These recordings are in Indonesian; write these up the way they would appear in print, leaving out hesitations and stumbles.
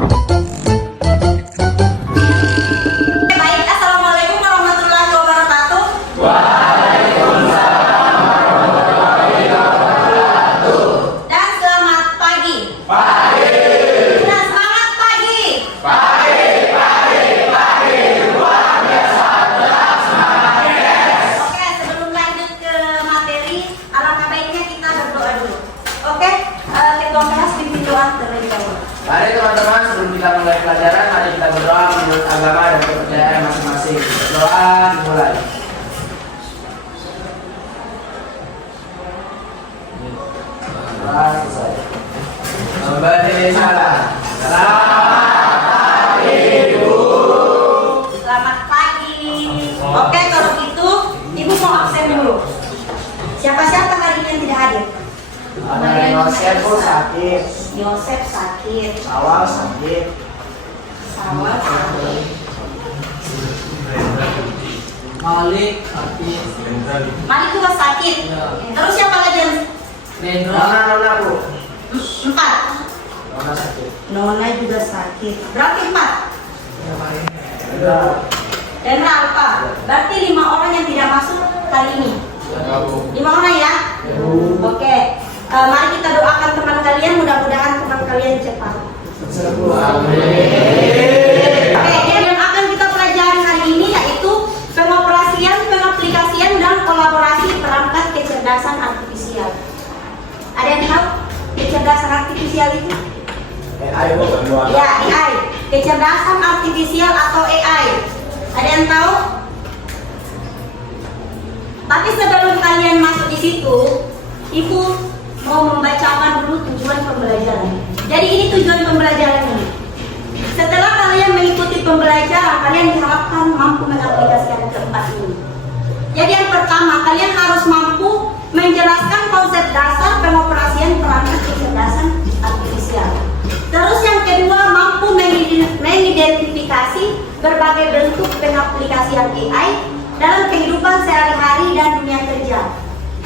Baik, assalamualaikum warahmatullahi wabarakatuh. Dan selamat pagi. Dan semangat pagi. Oke, sebelum lanjut ke materi, alangkah baiknya kita berdoa dulu. Oke, ketua kelas pimpin doa terlebih dahulu. Mari teman-teman, sebelum kita mulai pelajaran, mari kita berdoa menurut agama dan kepercayaan masing-masing. Doa dimulai. Doa selesai. Memberi salam. Selamat pagi. Oke, kalau gitu Ibu mau absen dulu. Siapa-siapa hari ini yang tidak hadir? Ada Yosef sakit, Yosef sakit, Awal sakit, Sawal sakit, Malik sakit, Malik juga sakit. Terus siapa lagi yang Nona Bu, 4? Nona sakit. Nona juga sakit. Berarti 4. Ada Dan apa? Berarti 5 orang yang tidak masuk hari ini. 5 orang ya? Oke. Mari kita doakan teman kalian, mudah-mudahan teman kalian cepat. Oke, yang akan kita pelajari hari ini yaitu pengoperasian, pengaplikasian dan kolaborasi perangkat kecerdasan artifisial. Ada yang tahu kecerdasan artifisial itu? Ya, AI. Kecerdasan artifisial atau AI. Ada yang tahu? Tapi sebelum kalian masuk di situ, Ibu mau membacakan dulu tujuan pembelajaran. Jadi ini tujuan pembelajaran ini. Setelah kalian mengikuti pembelajaran, kalian diharapkan mampu mengaplikasikan keempat ini. Jadi yang pertama, kalian harus mampu menjelaskan konsep dasar pengoperasian perangkat kecerdasan artifisial. Terus yang kedua, mampu mengidentifikasi berbagai bentuk pengaplikasian AI dalam kehidupan sehari-hari dan dunia kerja.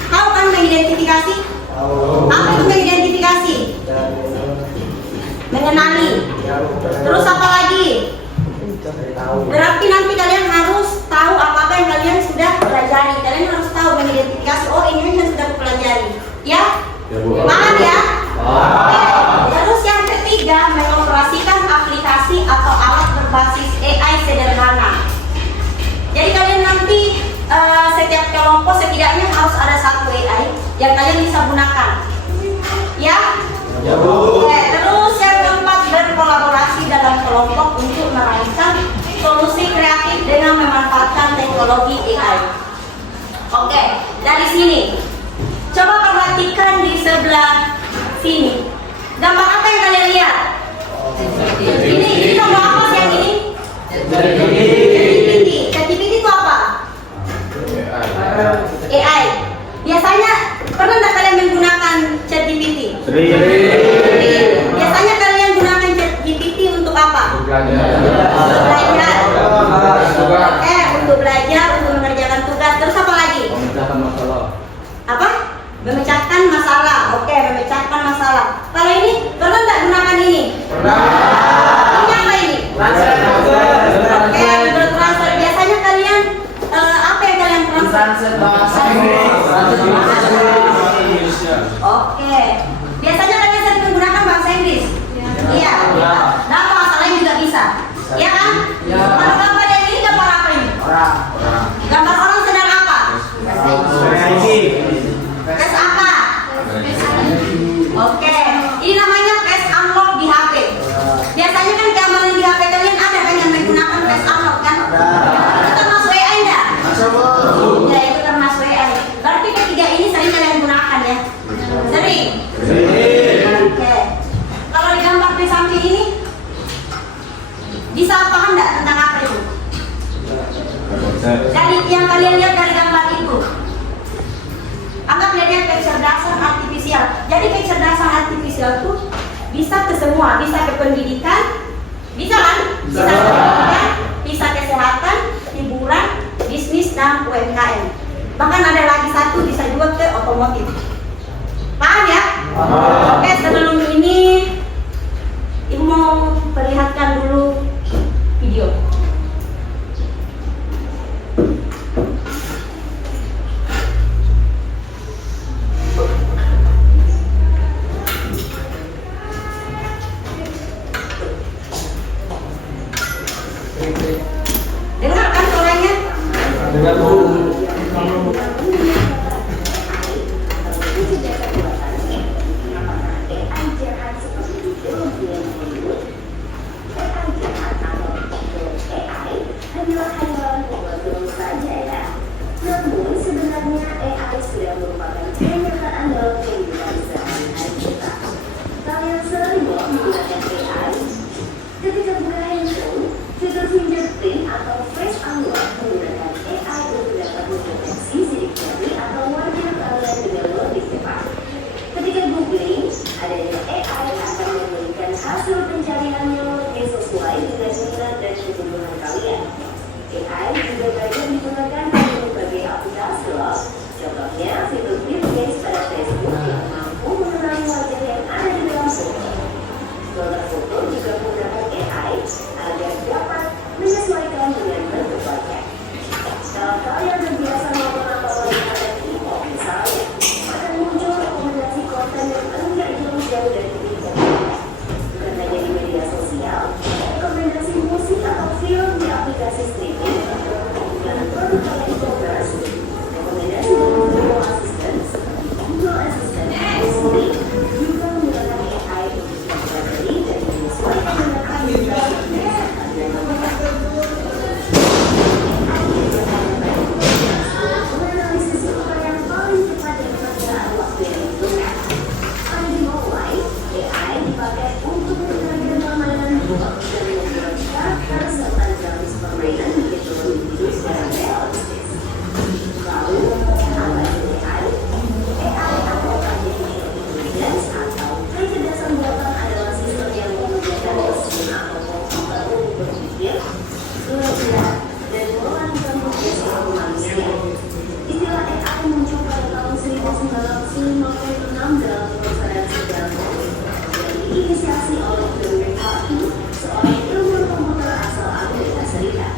Tahu kan mengidentifikasi? Apa itu mengidentifikasi? Mengenali. Terus apa lagi? Berarti nanti kalian harus tahu apa yang kalian sudah pelajari. Kalian harus tahu mengidentifikasi. Oh, ini yang sudah pelajari. Ya? Paham ya? Oke. Terus yang ketiga, mengoperasikan aplikasi atau alat berbasis AI sederhana. Jadi kalian nanti setiap kelompok setidaknya harus ada satu AI yang kalian bisa gunakan. Ya? Oke, terus yang keempat, berkolaborasi dalam kelompok untuk merancang solusi kreatif dengan memanfaatkan teknologi AI. Oke, dari sini coba perhatikan di sebelah sini. Gambar apa yang kalian lihat? Ini gambar apa sih yang ini? ChatGPT itu apa? AI. Biasanya pernah nggak kalian menggunakan ChatGPT? Biasanya kalian gunakan ChatGPT untuk apa? Belajar. Oke, untuk belajar, untuk mengerjakan tugas. Terus apa lagi? Apa? Memecahkan masalah. Oke, memecahkan masalah. Kalau ini pernah nggak gunakan ini? Ini apa ini? Oke, bertransfer. Biasanya kalian apa yang kalian transfer? Oke. Biasanya kalian sering menggunakan bahasa Inggris. Iya. Dan bahasa lain juga bisa. Iya kan? Kalau gambar yang ini gambar apa ini? Gambar orang sedang apa? Tes apa? Oke. Ini namanya tes unlock di HP. Biasanya kan keamanan di HP kalian ada kan yang menggunakan tes unlock kan? Itu termasuk AI enggak? Ya, itu termasuk AI. Berarti ketiga ini sering kalian gunakan ya? Sering? Oke. Kalau di gambar di samping ini bisa paham enggak tentang apa itu? Dari yang kalian lihat dari gambar itu, anggap lihat kecerdasan artifisial. Jadi kecerdasan artifisial itu bisa ke semua, bisa ke pendidikan, bisa kan? Bisa ke pendidikan, bisa kesehatan, hiburan, bisnis dan UMKM. Bahkan ada lagi satu bisa juga ke otomotif. Paham ya? Oke, sebelum ini Ibu mau perlihatkan AI juga banyak digunakan pada berbagai aplikasi loh. Contohnya fitur Deepface pada Facebook yang mampu mengenali wajah yang ada di dalam foto. Gambar foto juga menggunakan AI agar dapat menyesuaikan dengan bentuk wajah. Kalau kalian terbiasa nonton atau melihat K-pop misalnya, akan muncul rekomendasi konten yang enggak jauh-jauh dari K-pop. Bukan hanya di media sosial, rekomendasi musik atau film di aplikasi streaming, dan produk e-commerce, rekomendasi dari Google Assistant, Siri, juga menggunakan AI yang terdiri dari menyesuaikan dengan aplikasi menganalisis siapa yang paling tepat dan perbedaan waktu yang dibutuhkan. Anda mau live, AI dipakai untuk mengenalkan permainan dan membuat karakter serta grafis permainan menjadi lebih hidup secara realistis. Lalu, apa itu AI? AI atau Artificial Intelligence atau kecerdasan buatan adalah sistem yang memudahkan mesin atau komputer untuk berpikir, belajar, dan melakukan tugas seperti manusia. Istilah AI muncul pada tahun 1956 dalam konferensi Stanford yang diinisiasi oleh John McCarthy, seorang ilmuwan komputer asal Amerika Serikat.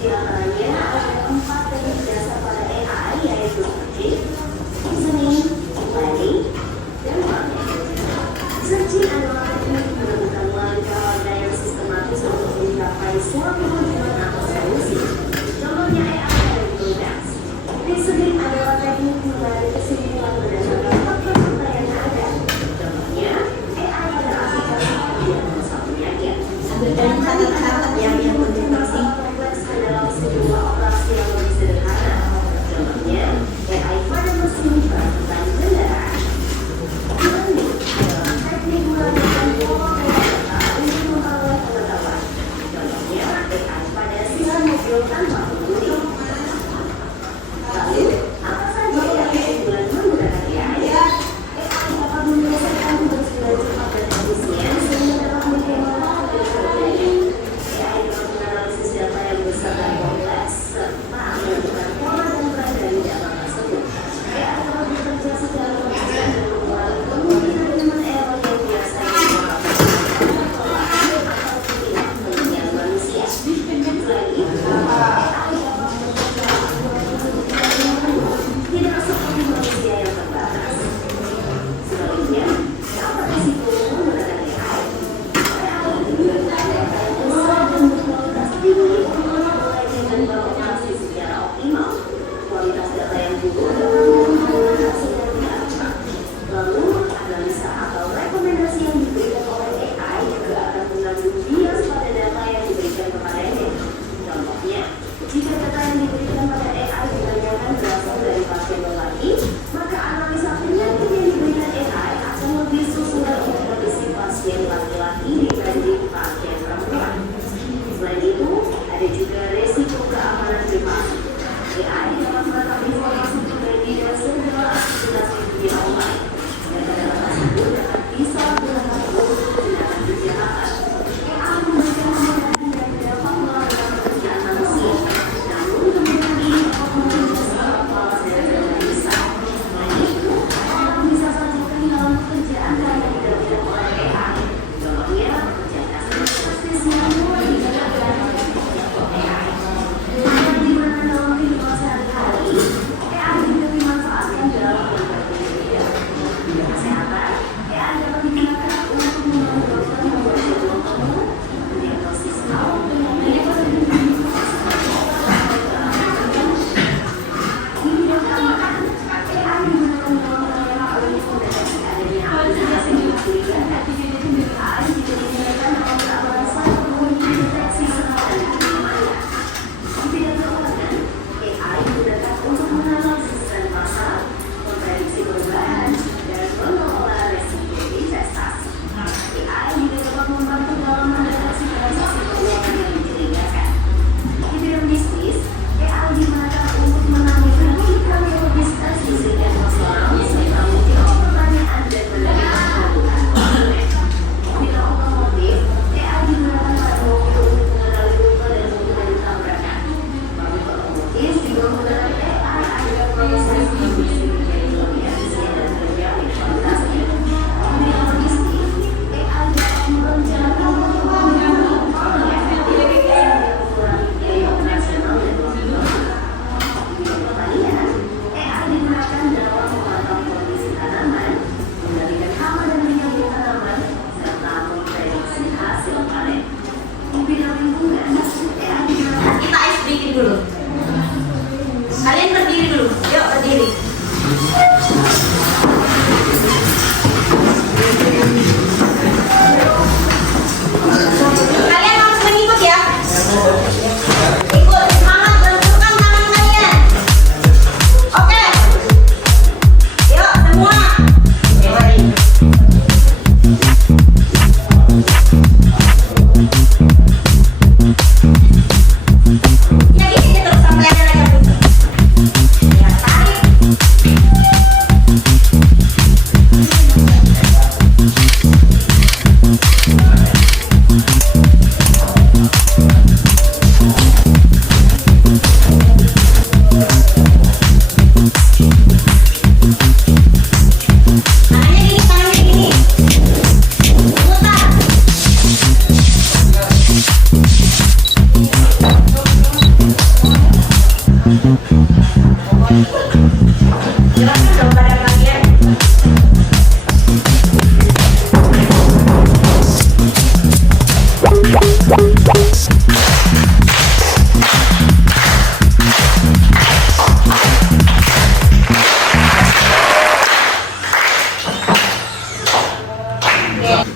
Di antaranya ada 4 teknik dasar pada AI, yaitu searching, reasoning, planning, dan learning. Searching adalah teknik menemukan langkah-langkah yang sistematis untuk mencapai suatu tujuan atau solusi. Contohnya AI dan programs. Reasoning adalah teknik menarik kesimpulan berdasarkan fakta-fakta yang ada. Contohnya AI pada aplikasi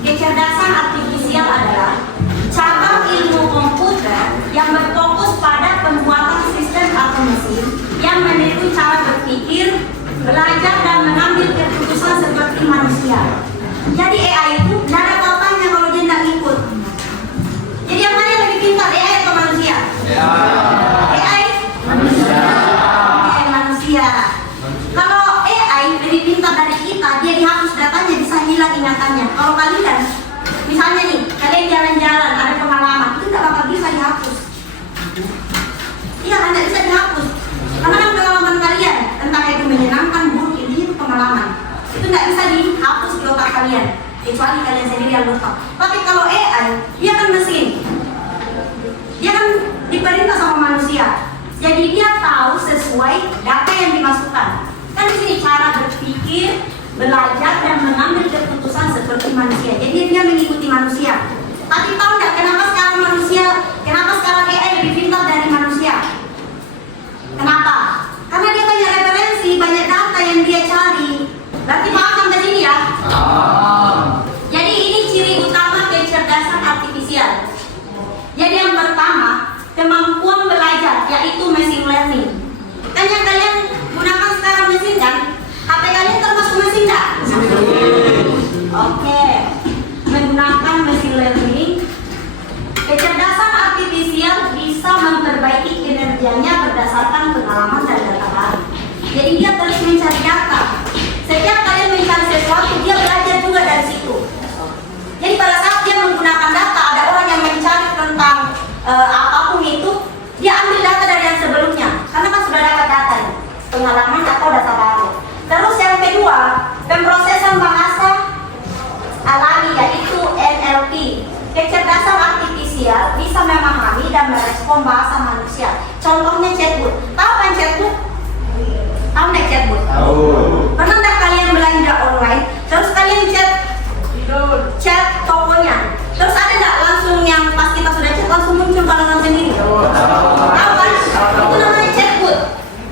Kecerdasan artifisial adalah cabang ilmu komputer yang berfokus pada pembuatan sistem atau mesin yang meniru cara berpikir, belajar dan mengambil keputusan seperti manusia. Jadi AI itu tidak ada kaitannya kalau dia tidak ikut. Jadi yang mana yang lebih pintar, AI atau manusia? AI? Manusia. Oke, manusia. Kalau AI lebih pintar dari kita, dia dihapus datanya, bisa hilang ingatannya. Kalau kalian, misalnya nih, kalian jalan-jalan, ada pengalaman, itu tidak bakal bisa dihapus. Iya, tidak bisa dihapus. Karena kan pengalaman kalian, entah itu menyenangkan, buruk, ini itu pengalaman. Itu tidak bisa dihapus di otak kalian, kecuali kalian sendiri yang lupa. Tapi kalau AI, dia kan mesin. Dia kan diperintah sama manusia. Jadi dia tahu sesuai data yang dimasukkan. Kan di sini cara berpikir, belajar dan mengambil keputusan seperti manusia. Jadi dia mengikuti manusia. Tapi tahu nggak kenapa sekarang AI lebih pintar dari manusia? Kenapa? Karena dia banyak referensi, banyak data yang dia cari. Berarti paham sampai sini ya? Jadi ini ciri utama kecerdasan artifisial. Jadi yang pertama, kemampuan belajar, yaitu machine learning. Kan yang kalian gunakan sekarang mesin kan? HP kalian termasuk mesin nggak? Oke. Menggunakan machine learning, kecerdasan artifisial bisa memperbaiki kinerjanya berdasarkan pengalaman dan data baru. Jadi dia terus mencari data. Setiap kalian mencari sesuatu, dia belajar juga dari situ. Jadi pada saat dia menggunakan data, ada orang yang mencari tentang apapun itu, dia ambil data dari yang sebelumnya. Karena kan sudah dapat data, pengalaman atau data baru. Terus yang kedua, pemrosesan bahasa alami, yaitu NLP. Kecerdasan artifisial bisa memahami dan merespon bahasa manusia. Contohnya chatbot. Tahu kan chatbot? Tahu nggak chatbot? Tahu. Pernah nggak kalian belanja online, terus kalian chat tokonya, terus ada nggak langsung yang pas kita sudah chat langsung muncul balasan sendiri? Tahu kan? Itu namanya chatbot.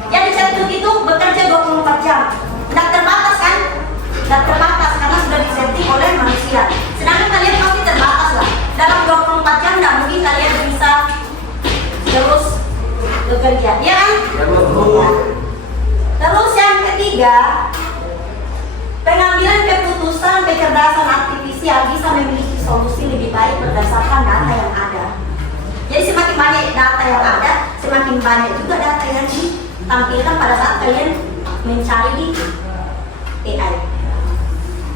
Jadi chatbot itu bekerja 24 jam. Tidak terbatas kan? Tidak terbatas karena sudah disetting oleh manusia. Sedangkan kalian pasti terbatas lah. Dalam 24 jam tidak mungkin kalian bisa terus bekerja, ya kan? Terus yang ketiga, pengambilan keputusan kecerdasan artifisial bisa memiliki solusi lebih baik berdasarkan data yang ada. Jadi semakin banyak data yang ada, semakin banyak juga data yang ditampilkan pada saat kalian mencari AI.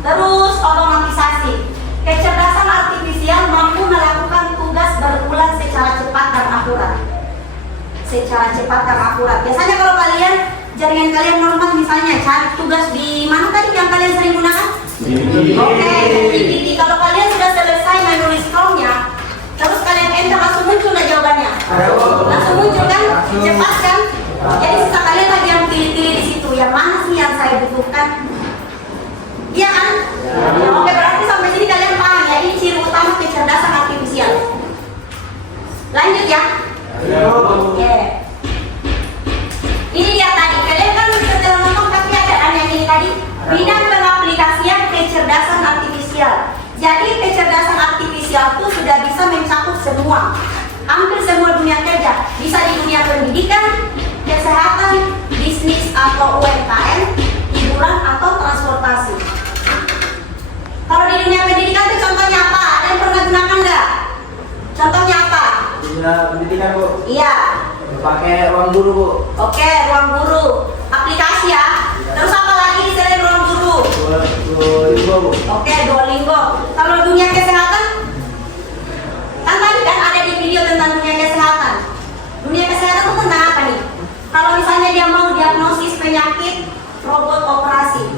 Terus otomatisasi. Kecerdasan artifisial mampu melakukan tugas berulang secara cepat dan akurat. Biasanya kalau kalian, jaringan kalian normal misalnya cari tugas di mana tadi yang kalian sering gunakan? Oke, GPT. Kalau kalian sudah selesai menulis promptnya, terus kalian enter, langsung muncul lah jawabannya. Langsung muncul kan? Cepat kan? Jadi sisa kalian lagi yang pilih-pilih di situ. Yang mana sih yang saya butuhkan? Iya kan? Oke, berarti sampai sini kalian paham ya, ini ciri utama kecerdasan artifisial. Lanjut ya. Oke. Ini dia tadi, kalian kan setelah nonton pasti ada kan yang ini tadi, bidang pengaplikasian kecerdasan artifisial. Jadi kecerdasan artifisial itu sudah bisa mencakup semua, hampir semua dunia kerja. Bisa di dunia pendidikan, kesehatan, bisnis atau UMKM, hiburan atau transportasi. Kalau di dunia pendidikan itu contohnya apa? Ada yang pernah gunakan nggak? Contohnya apa? Pendidikan Bu. Iya. Pakai ruang guru Bu. Oke, ruang guru. Aplikasi ya. Terus apa lagi selain ruang guru? Duolingo. Oke, Duolingo. Kalau dunia kesehatan, kan tadi kan ada di video tentang dunia kesehatan. Dunia kesehatan itu tentang apa nih? Kalau misalnya dia mau diagnosis penyakit, robot operasi.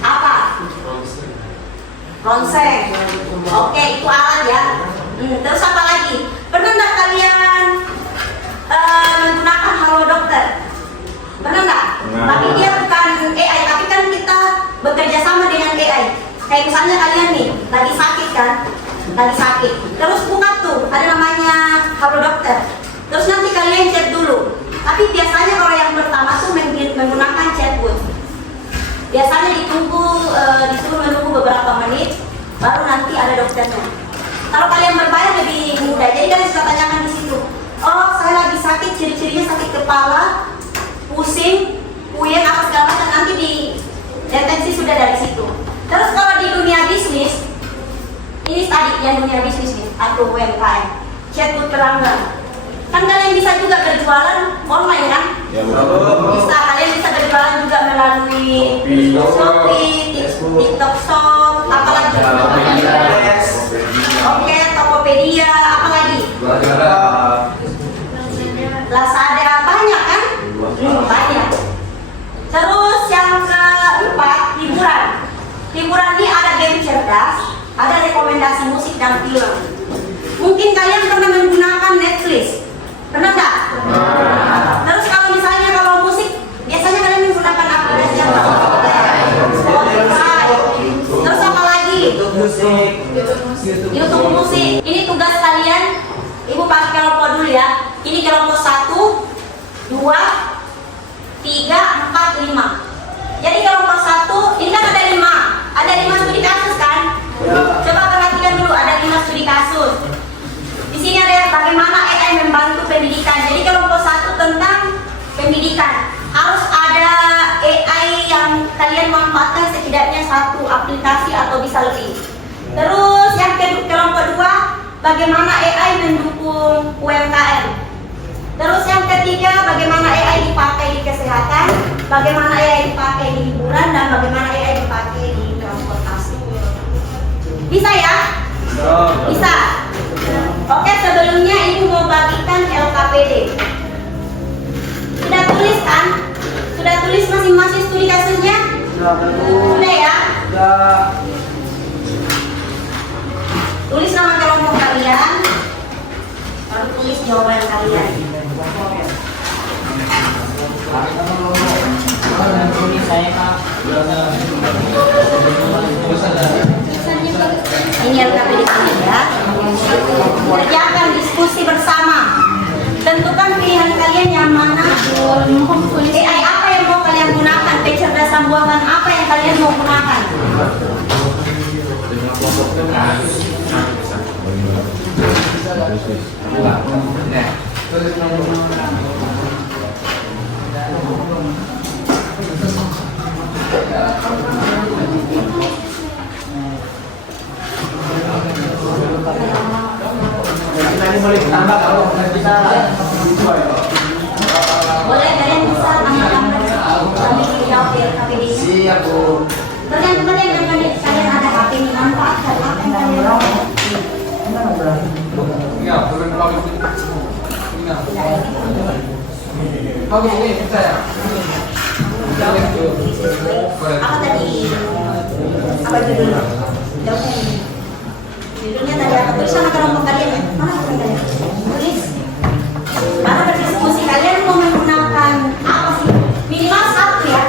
Apa? Ronseng. Oke, itu alat ya. Terus apa lagi? Pernah nggak kalian menggunakan Halo Dokter? Pernah nggak? Tapi dia bukan AI, tapi kan kita bekerja sama dengan AI. Kayak misalnya kalian nih, lagi sakit kan? Lagi sakit. Terus buka tuh, ada namanya Halo Dokter. Terus nanti kalian chat dulu. Tapi biasanya kalau yang pertama tuh menggunakan chatbot. Biasanya disuruh menunggu beberapa menit, baru nanti ada dokternya. Kalau kalian berbayar lebih mudah, jadi kalian bisa tanyakan di situ. Oh, saya lagi sakit, ciri-cirinya sakit kepala, pusing, puyeng, apa segala macam, nanti dideteksi sudah dari situ. Terus kalau di dunia bisnis, ini tadi yang dunia bisnis nih, atau UMKM, chatbot pelanggan. Kan kalian bisa juga berjualan online kan? Ya, Bisa, kalian bisa berjualan juga melalui Shopee, TikTok Shop, apalagi? Oke, Tokopedia, apalagi? Lazada, banyak kan? Banyak. Terus yang keempat, hiburan. Hiburan ini ada game cerdas, ada rekomendasi musik dan film. Mungkin kalian pernah menggunakan Netflix. Pernah nggak? Terus kalau misalnya kalau musik, biasanya kalian menggunakan aplikasi yang Spotify. Terus apa lagi? YouTube musik. Ini tugas kalian. Ibu pakai kelompok dulu ya. Ini kelompok 1, 2, 3, 4, 5. Jadi kelompok 1, ini kan ada 5. Ada 5 studi kasus kan? Coba perhatikan dulu, ada 5 studi kasus. Di sini ada bagaimana AI membantu pendidikan. Jadi kelompok 1 tentang pendidikan. Harus ada AI yang kalian manfaatkan setidaknya 1 aplikasi atau bisa lebih. Terus yang kelompok 2, bagaimana AI mendukung UMKM. Terus yang ketiga, bagaimana AI dipakai di kesehatan, bagaimana AI dipakai di hiburan, dan bagaimana AI dipakai di transportasi. Bisa ya? Bisa. Oke, sebelumnya ibu mau bagikan LKPD. Sudah tulis kan? Sudah tulis masing-masing studi kasusnya? Sudah ya? Tulis nama kelompok kalian, baru tulis jawaban kalian. Ini LKPD ya. Kerjakan diskusi bersama. Tentukan pilihan kalian yang mana. AI apa yang mau kalian gunakan? Kecerdasan buatan apa yang kalian mau gunakan? Nanti boleh tambah kalau nggak bisa. Boleh, kalian bisa tambah-tambah sambil menjawab ya KPD. Siap, Bu. Tergantung kalian kalian ada HP ini manfaatkan apa yang kalian mau. Oke, ini saya. Apa tadi? Apa judulnya? Jawabnya ini. Judulnya tadi apa? Tulis sama kelompok kalian ya. Mana kelompok kalian? Tulis. Karena berdiskusi kalian mau menggunakan apa sih? Minimal 1 ya.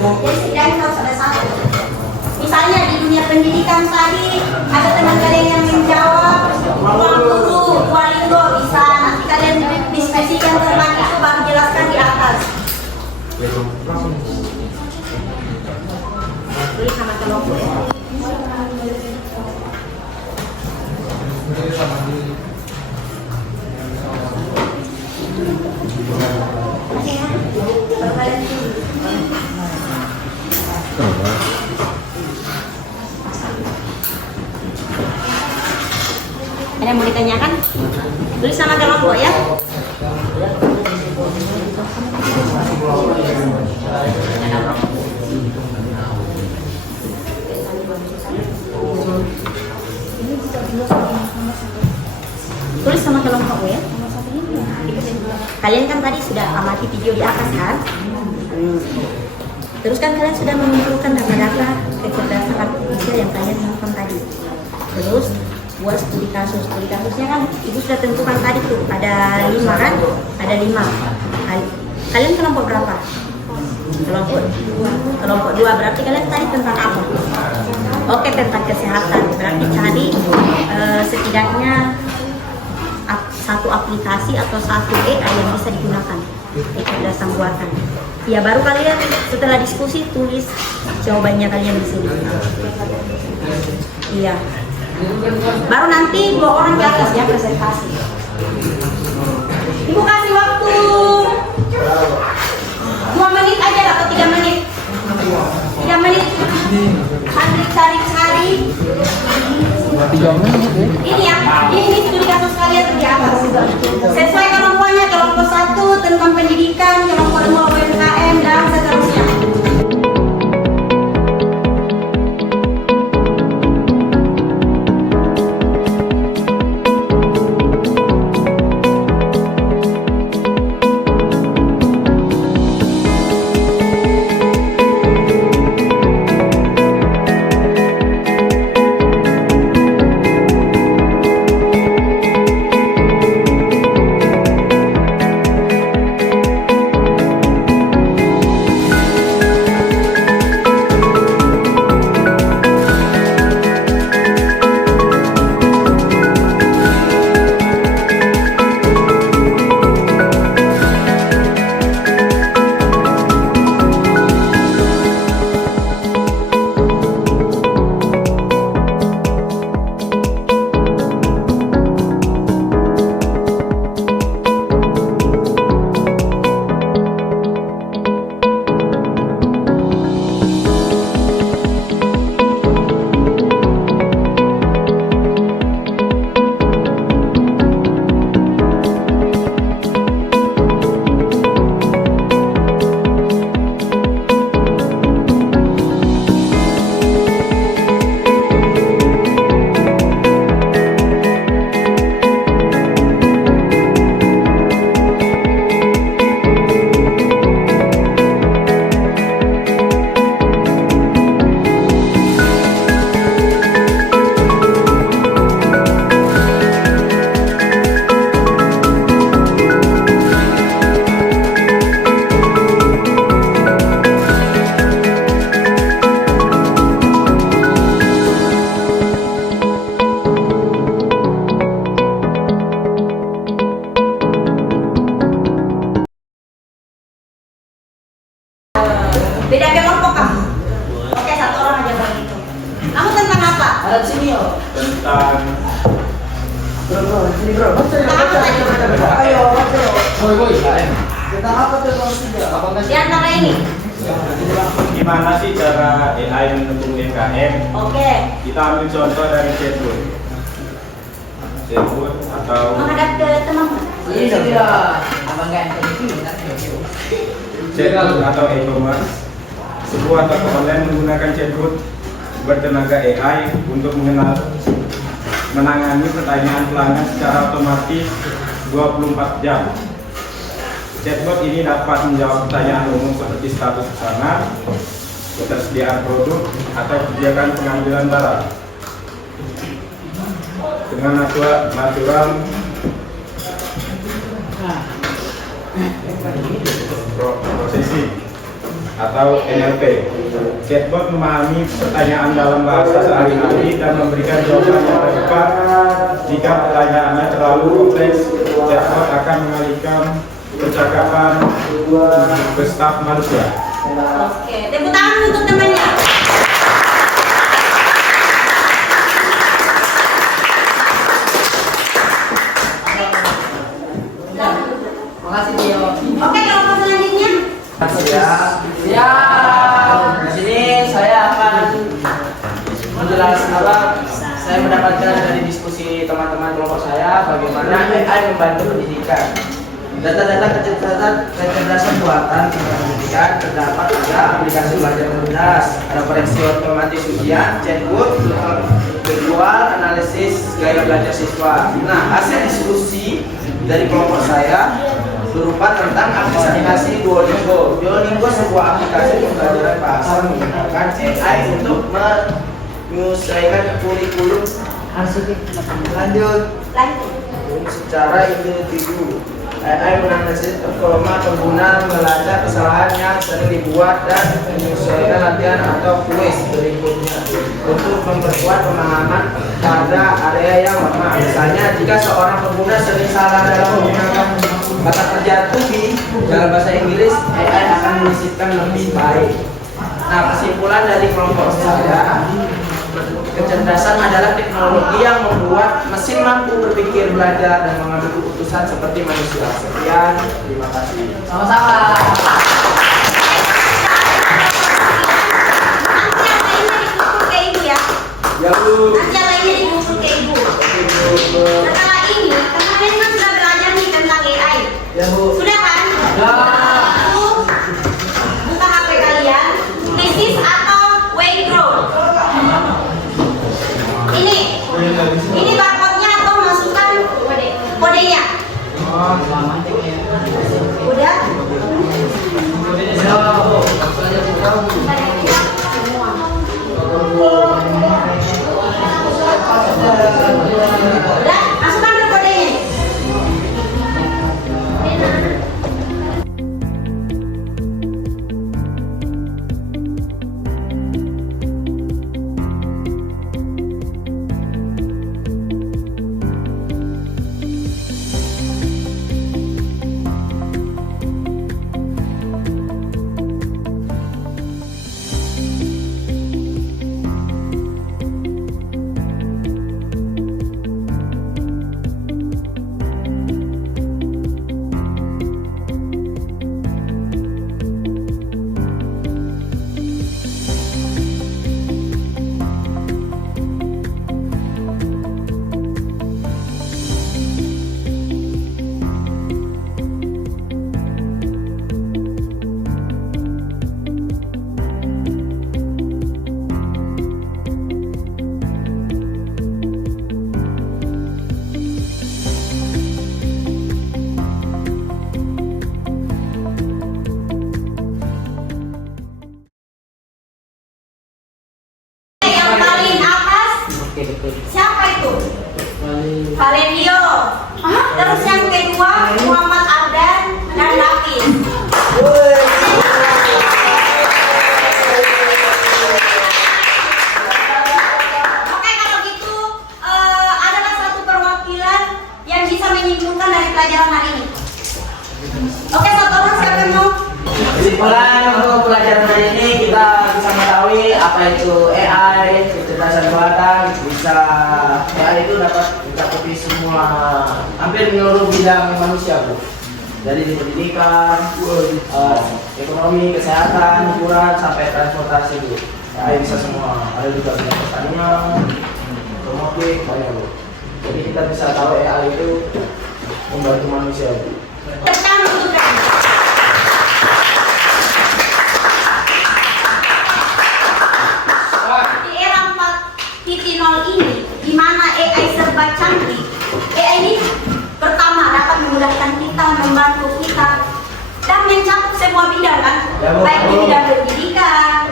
Jadi setidaknya harus ada 1. Misalnya di dunia pendidikan tadi ada teman kalian yang menjawab ruang guru, Duolingo bisa. Nanti kalian diskusikan tentang itu baru jelaskan di atas. Tulis sama kelompok ya. Oke ya. Baru kalian tulis. Ada yang mau ditanyakan? Tulis sama kelompok ya. Tulis sama kelompok ya. Kalian kan tadi sudah amati video di atas kan? Terus kan kalian sudah mengumpulkan data-data kecerdasan artifisial yang kalian temukan tadi. Terus buat studi kasus. Studi kasusnya kan ibu sudah tentukan tadi tuh ada 5 kan? Ada 5. Kalian kelompok berapa? Kelompok 2 berarti kalian tadi tentang apa? Oke, tentang kesehatan. Berarti tadi setidaknya satu aplikasi atau satu AI yang bisa digunakan kecerdasan buatan. Ya baru kalian setelah diskusi tulis jawabannya kalian di sini. Iya. Baru nanti 2 orang di atas ya presentasi. Ibu kasih waktu 2 menit aja atau 3 menit? 3 menit. Cari-cari. 3 menit ya. Ini ya, ini studi kasus kalian di atas. Sesuai kelompoknya, kelompok 1 tentang pendidikan, kelompok 2 UMKM dan seterusnya. Beda kelompok kamu. Oke, 1 orang aja begitu. Kamu tentang apa? Ada sini yo. Tentang Sini bro. Tentang apa tadi? Ayo, boy. Tentang apa tuh bro? Di antara ini. gimana sih cara AI mendukung UMKM? Oke. Kita ambil contoh dari chatbot. Chatbot atau Menghadap ke teman-teman. Ini dia. Abang ganteng ini. chatbot atau e-commerce. Sebuah toko online menggunakan chatbot bertenaga AI untuk menangani pertanyaan pelanggan secara otomatis 24 jam. Chatbot ini dapat menjawab pertanyaan umum seperti status pesanan, ketersediaan produk, atau kebijakan pengambilan barang dengan natural processing atau NLP. Chatbot memahami pertanyaan dalam bahasa sehari-hari dan memberikan jawaban yang tepat. Jika pertanyaannya terlalu kompleks, chatbot akan mengalihkan percakapan ke staf manusia. Oke, tepuk tangan untuk temannya. Makasih Dio. Oke, kelompok selanjutnya. Siap. Di sini saya akan menjelaskan saya mendapatkan dari diskusi teman-teman kelompok saya bagaimana AI membantu pendidikan. Data-data kecerdasan buatan pendidikan terdapat pada aplikasi belajar cerdas, ada koreksi otomatis ujian, chatbot, visual, analisis gaya belajar siswa. Nah, hasil diskusi dari kelompok saya berupa tentang aplikasi Duolingo. Duolingo sebuah aplikasi pembelajaran bahasa menggunakan AI untuk menyesuaikan kurikulum lanjut secara individu. AI menganalisis performa pengguna, melacak kesalahan yang sering dibuat dan menyesuaikan latihan atau kuis berikutnya untuk memperkuat pemahaman pada area yang lemah. Misalnya, jika seorang pengguna sering salah dalam menggunakan kata kerja to be dalam bahasa Inggris, AI akan menyisipkan lebih baik. Nah, kesimpulan dari kelompok saya, kecerdasan adalah teknologi yang membuat mesin mampu berpikir, belajar, dan mengambil keputusan seperti manusia. Sekian, terima kasih. Sama-sama. Nanti yang lainnya dikumpul ke ibu ya. Ya, Bu. Nanti yang lainnya dikumpul ke ibu. Setelah ini, kemarin kan sudah belajar nih tentang AI. Ya, Bu. Sudah kan? Ya. Lalu, buka HP kalian, thesis atau Waygrow. Ini barcode-nya atau masukkan kodenya. Udah? Udah, masukkan ke kodenya. Siapa itu? Valendio. Terus yang kedua Muhammad Ardan dan David. Oke, kalau gitu adalah satu perwakilan yang bisa menyimpulkan dari pelajaran hari ini. Oke, satu orang siapa yang mau? Kesimpulan untuk pelajaran hari ini kita bisa mengetahui apa itu AI, kecerdasan buatan. Bisa AI itu dapat mencakupi semua, hampir menyeluruh bidang manusia, Bu. Dari di pendidikan, ekonomi, kesehatan, hiburan, sampai transportasi, Bu. AI bisa semua. Ada juga bidang pertanian, otomotif, banyak, Bu. Jadi kita bisa tahu AI itu membantu manusia, Bu. Tekan bukan. Di era 4.0 ini, di mana AI serba canggih, AI ini pertama dapat memudahkan kita, membantu kita, dan mencakup semua bidang kan, baik di bidang pendidikan,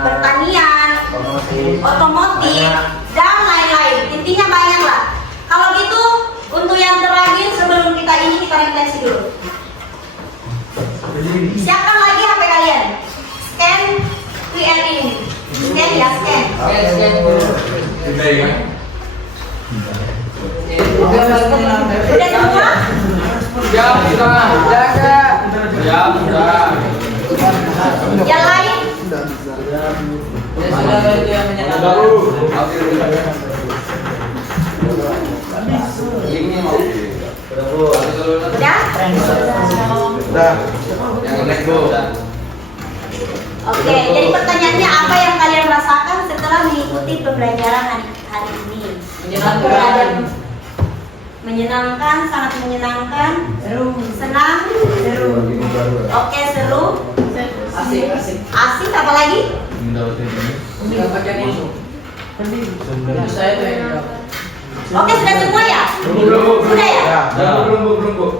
pertanian, otomotif, dan lain-lain. Intinya banyak lah. Kalau gitu, untuk yang terakhir sebelum kita refleksi dulu. Siapkan lagi HP kalian. Scan QR ini. Scan ya, scan. Udah semua? Yang lain? Udah? Oke, jadi pertanyaannya apa yang kalian rasakan setelah mengikuti pembelajaran hari ini? Menyenangkan, sangat menyenangkan, senang, oke, seru, asik, apa lagi? Saya tuh yang Oke, sudah semua ya? Belum. Sudah ya? Belum, Bu.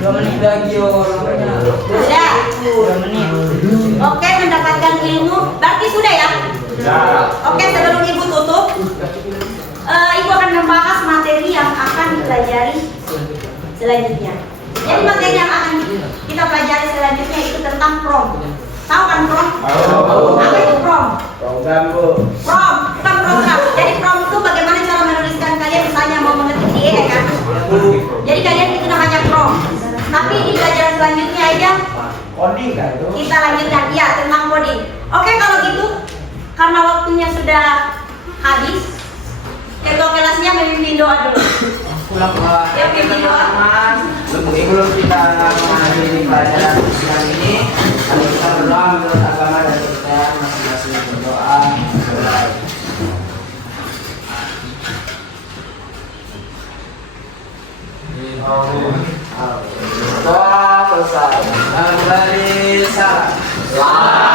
2 menit lagi namanya. Sudah. 2 menit. Oke, mendapatkan ilmu. Berarti sudah ya? Sudah. Oke, sebelum Ibu tutup, Ibu akan membahas materi yang akan dipelajari selanjutnya. Jadi materi yang akan kita pelajari selanjutnya itu tentang prom. Tahu kan prom? Tahu. Apa itu prom? Program, Bu. Prom, bukan program. Jadi prom itu bagaimana cara menuliskan kalian misalnya mau mengetik di ya kan? Jadi kalian itu namanya prom. Tapi di pelajaran selanjutnya aja Coding kan itu? kita lanjutkan ya tentang coding. Oke, kalau gitu karena waktunya sudah habis, ketua kelasnya memimpin doa dulu. Ya, pimpin doa. Sebelum kita mengakhiri pelajaran Islam ini, kita berdoa menurut agama dan kepercayaan masing-masing. Berdoa. Doa selesai. Kembali salam.